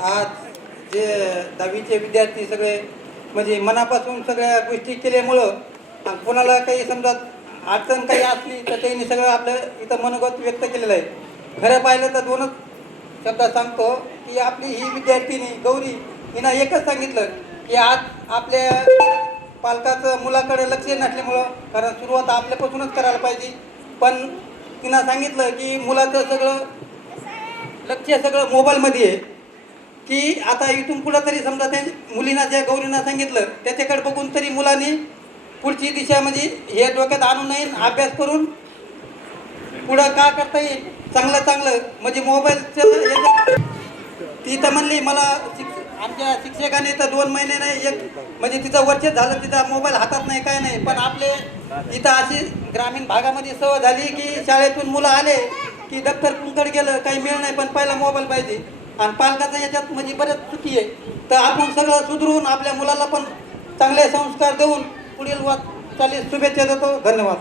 आज जे 10वीचे विद्यार्थी सगळे म्हणजे मनापासून सगळ्या गोष्टी केल्यामुळं कोणाला काही समजा अडचण काही असली तर त्यांनी सगळं आपलं इथं मनोगत व्यक्त केलेलं आहे। खरं पाहिलं तर दोनच शब्द सांगतो की आपली ही विद्यार्थिनी गौरी हिनं एकच सांगितलं की आज आपल्या पालकाचं मुलाकडे लक्ष नसल्यामुळं, कारण सुरुवात आपल्यापासूनच करायला पाहिजे, पण तिनं सांगितलं की मुलाचं सगळं लक्ष सगळं मोबाईलमध्ये आहे, की आता इथून पुढं तरी समजा त्या मुलींना ज्या गौरींना सांगितलं त्याच्याकडे बघून तरी मुलांनी पुढची दिशा म्हणजे हे डोक्यात आणून नाही, अभ्यास करून पुढं का करता येईल चांगलं म्हणजे मोबाईलचं ती तर म्हणली मला आमच्या शिक्षकाने तर 2 महिने नाही एक म्हणजे तिचं वर्ष झालं तिचा मोबाईल हातात नाही काय नाही, पण आपले इथं अशी ग्रामीण भागामध्ये सवय झाली की शाळेतून मुलं आले की दप्तर कुंकड गेलं काही मिळ नाही, पण पहिला मोबाईल पाहिजे आणि पालकाचं याच्यात म्हणजे बरेच चुकी आहे। तर आपण सगळं सुधरून आपल्या मुलाला पण चांगले संस्कार देऊन पुढील वाटचालीस शुभेच्छा देतो। धन्यवाद।